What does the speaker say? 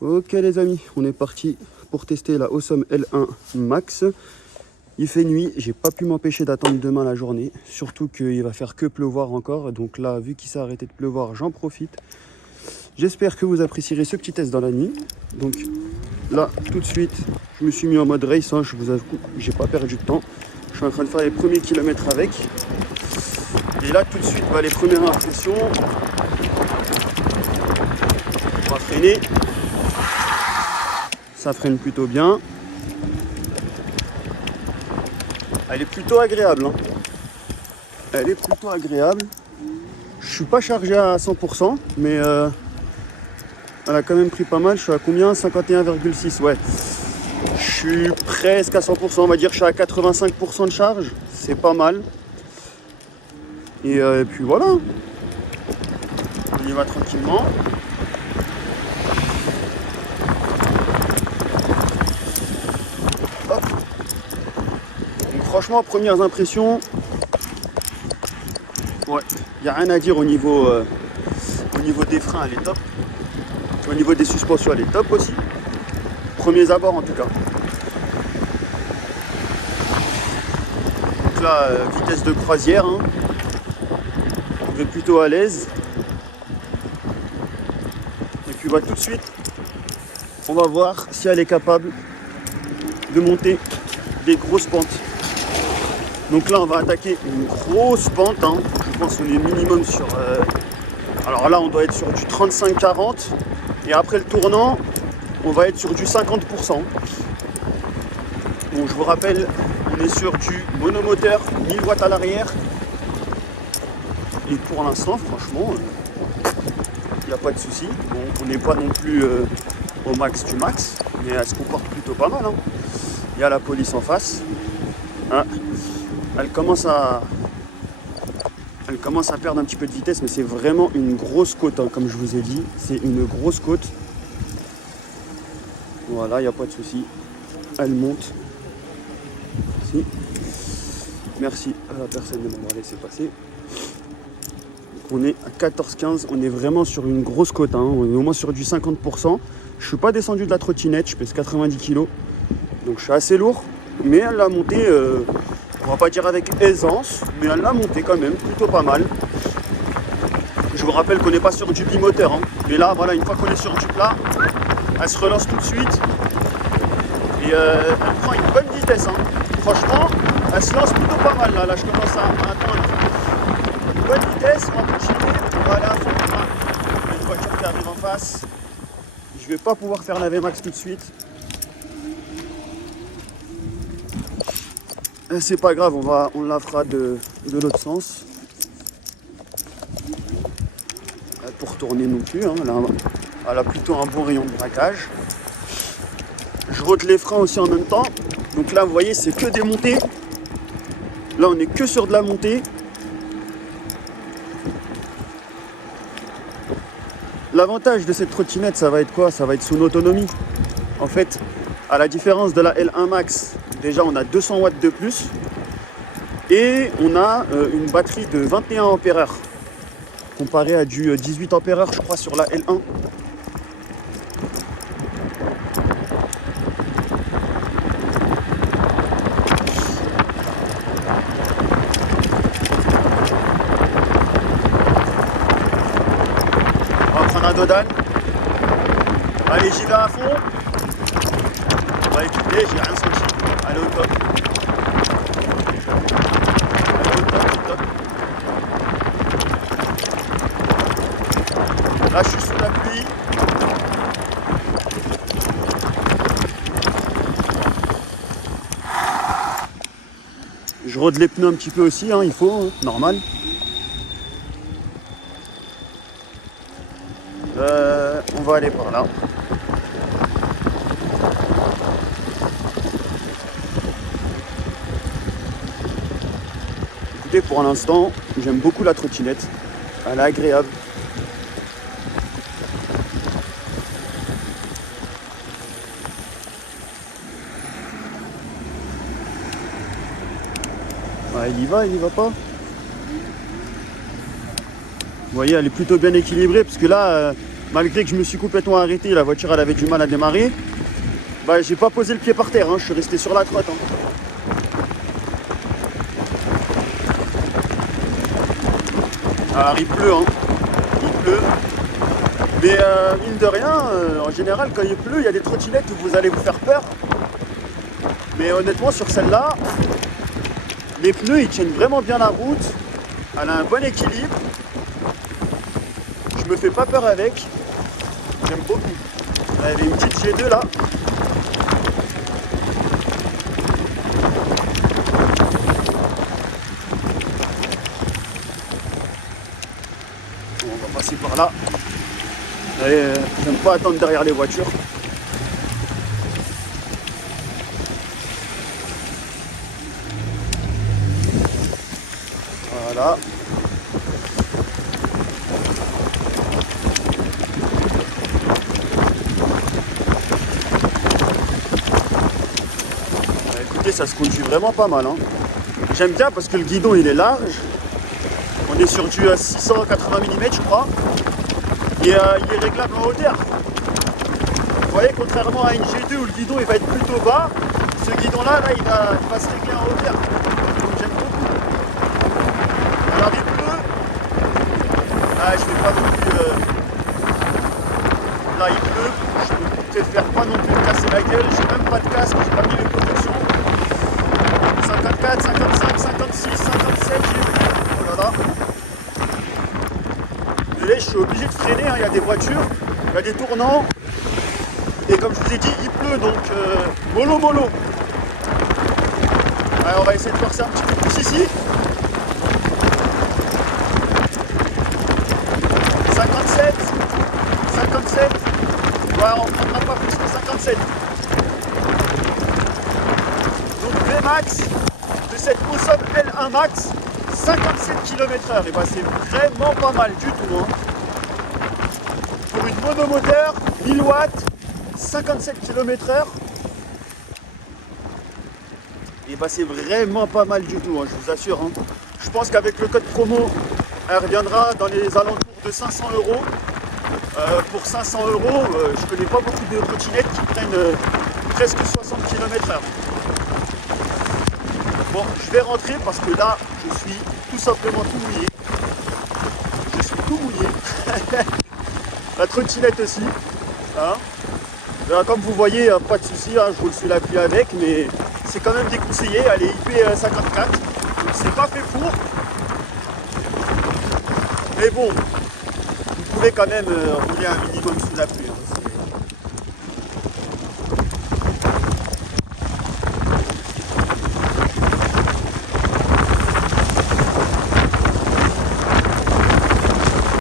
Ok les amis, on est parti pour tester la Awesome L1 Max. Il fait nuit, j'ai pas pu m'empêcher d'attendre demain la journée. Surtout qu'il va faire que pleuvoir encore. Donc là, vu qu'il s'est arrêté de pleuvoir, j'en profite. J'espère que vous apprécierez ce petit test dans la nuit. Donc là, tout de suite, je me suis mis en mode race. Je vous avoue, j'ai pas perdu de temps. Je suis en train de faire les premiers kilomètres avec. Et là, tout de suite, les premières impressions. On va freiner. Ça freine plutôt bien. Elle est plutôt agréable. Elle est plutôt agréable. Je suis pas chargé à 100%, mais elle a quand même pris pas mal. Je suis à combien? 51,6. Ouais. Je suis presque à 100%. On va dire que je suis à 85% de charge. C'est pas mal. Et puis voilà. On y va tranquillement. Hop. Donc, franchement, premières impressions. Ouais, il n'y a rien à dire au niveau des freins, elle est top. Au niveau des suspensions, elle est top aussi. Premiers abords en tout cas. Donc là, vitesse de croisière. On est plutôt à l'aise. Et puis tout de suite, on va voir si elle est capable de monter des grosses pentes. Donc là, on va attaquer une grosse pente. Je pense qu'on est minimum sur... alors là, on doit être sur du 35-40. Et après le tournant, on va être sur du 50%. Bon, je vous rappelle, on est sur du monomoteur, 1000 watts à l'arrière. Et pour l'instant, franchement, il n'y a pas de souci. Bon, on n'est pas non plus au max du max, mais elle se comporte plutôt pas mal. Il y a la police en face. Elle commence à perdre un petit peu de vitesse, mais c'est vraiment une grosse côte, comme je vous ai dit. C'est une grosse côte. Voilà, il n'y a pas de souci. Elle monte. Si. Merci à la personne de m'avoir laissé passer. Donc on est à 14-15. On est vraiment sur une grosse côte. On est au moins sur du 50%. Je ne suis pas descendu de la trottinette. Je pèse 90 kg. Donc je suis assez lourd. Mais elle l'a monté... on va pas dire avec aisance, mais elle l'a monté quand même, plutôt pas mal. Je vous rappelle qu'on n'est pas sur du bimoteur. Mais là, voilà, une fois qu'on est sur du plat, elle se relance tout de suite. Et elle prend une bonne vitesse. Franchement, elle se lance plutôt pas mal. Là je commence à attendre une bonne vitesse. On va continuer. On va aller à fond. Il y a une voiture qui arrive en face. Je vais pas pouvoir faire la VMAX tout de suite. C'est pas grave, on la fera de l'autre sens. Pour tourner non plus, elle a plutôt un bon rayon de braquage. Je rôde les freins aussi en même temps. Donc là, vous voyez, c'est que des montées. Là, on est que sur de la montée. L'avantage de cette trottinette, ça va être quoi? Ça va être son autonomie. En fait, à la différence de la L1 Max, déjà on a 200 watts de plus et on a une batterie de 21 ampères comparé à du 18 ampères je crois sur la L1. On va prendre un dodane. Allez, j'y vais à fond. Écoutez, j'ai rien senti. Allez au top. Là, je suis sous la pluie. Je rôde les pneus un petit peu aussi, il faut, normal. On va aller par là. Écoutez, pour l'instant, j'aime beaucoup la trottinette. Elle est agréable. Il y va pas. Vous voyez, elle est plutôt bien équilibrée parce que là, Malgré que je me suis complètement arrêté, la voiture elle avait du mal à démarrer. Bah, j'ai pas posé le pied par terre, hein, je suis resté sur la crotte. Hein. Alors il pleut, hein. Il pleut. Mais mine de rien, en général quand il pleut, il y a des trottinettes où vous allez vous faire peur. Mais honnêtement sur celle-là, les pneus ils tiennent vraiment bien la route. Elle a un bon équilibre. Je me fais pas peur avec. J'aime beaucoup. Elle avait une petite G2 là. Bon, on va passer par là. J'aime pas attendre derrière les voitures. Voilà. Écoutez, ça se conduit vraiment pas mal. Hein. J'aime bien parce que le guidon il est large. On est sur du 680 mm je crois. Et il est réglable en hauteur. Vous voyez, contrairement à une G2 où le guidon il va être plutôt bas, ce guidon là, il va se régler en hauteur. Donc j'aime beaucoup. Alors il pleut. Ah, je vais pas non plus. Là il pleut. Je préfère pas non plus me casser la gueule. J'ai même pas de casque, j'ai pas mis les protections. 54, 55, 56, 57, j'ai vu. Oh là là. Et là, je suis obligé de freiner, hein. Il y a des voitures, il y a des tournants. Et comme je vous ai dit, il pleut, donc mollo mollo. Alors on va essayer de forcer un petit peu plus ici. 57, 57. Ouais, on ne prendra pas plus que 57. Donc Vmax de cette Awesome L1 Max, 57 km/h. Et bah c'est vraiment pas mal du tout. Hein. Pour une monomoteur, 1000 watts, 57 km/h. Et bah c'est vraiment pas mal du tout, hein, je vous assure. Hein. Je pense qu'avec le code promo, elle reviendra dans les alentours de 500 €. Pour 500 €, je connais pas beaucoup de trottinettes qui prennent presque 60 km/h. Bon, je vais rentrer parce que là, je suis tout simplement tout mouillé. Je suis tout mouillé. La trottinette aussi. Hein. Comme vous voyez, pas de souci, hein, je roule sous la pluie avec, mais c'est quand même déconseillé. Elle est IP54, donc c'est pas fait pour. Mais bon, vous pouvez quand même rouler un minimum sous la pluie.